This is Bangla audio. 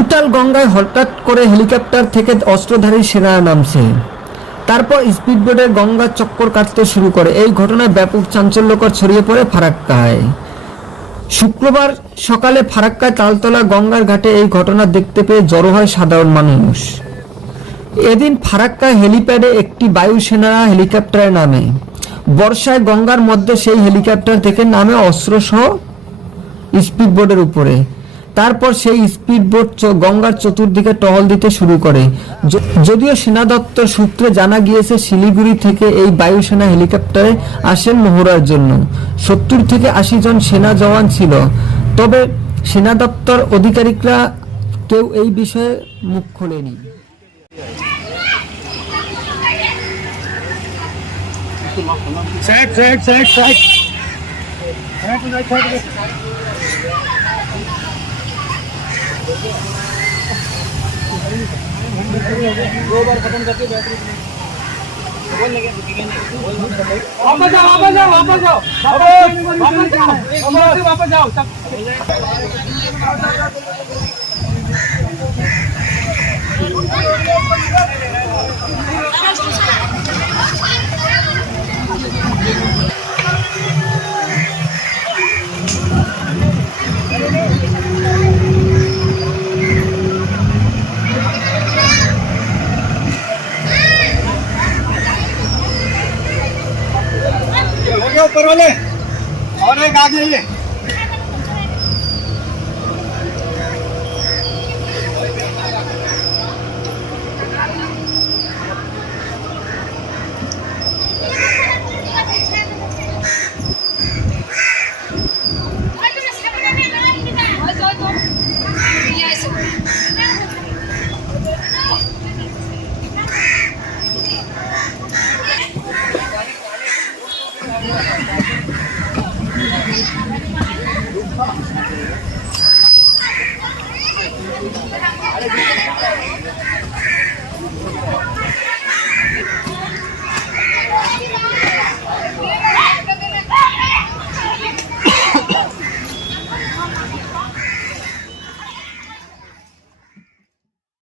উটাল গঙ্গায় হঠাৎ করে হেলিকপ্টার থেকে অস্ত্রধারী সেনারা নামছে, তারপর স্পিডবোটে গঙ্গা চক্কর কাটতে শুরু করে। এই ঘটনায় ব্যাপক চাঞ্চল্যকর ছড়িয়ে পড়ে ফারাক্কায়। শুক্রবার সকালে ফারাক্কায় তালতলা গঙ্গার ঘাটে এই ঘটনা দেখতে পেয়ে জড়ো হয় সাধারণ মানুষ। এদিন ফারাক্কা হেলিপ্যাডে একটি বায়ুসেনা হেলিকপ্টারে নামে। বর্ষায় গঙ্গার মধ্যে সেই হেলিকপ্টার থেকে নামে অস্ত্রসহ স্পিডবোটের উপরে। তারপর সেই স্পিডবোট গঙ্গার চতুর্দিকে টহল দিতে শুরু করে। যদিও সেনা দপ্তর সূত্রে জানা গিয়েছে, শিলিগুড়ি থেকে এই বায়ুসেনা হেলিকপ্টারে আসেন মহড়ার জন্য। 70 থেকে 80 জন সেনা জওয়ান ছিল। তবে সেনা দপ্তর আধিকারিকরা কেউ এই বিষয়ে মুখ খোলেনি। दो बार खत्म करके बैटरी बोल लगे वापस जाओ वापस जाओ ऊपर वाले और एक आगे ये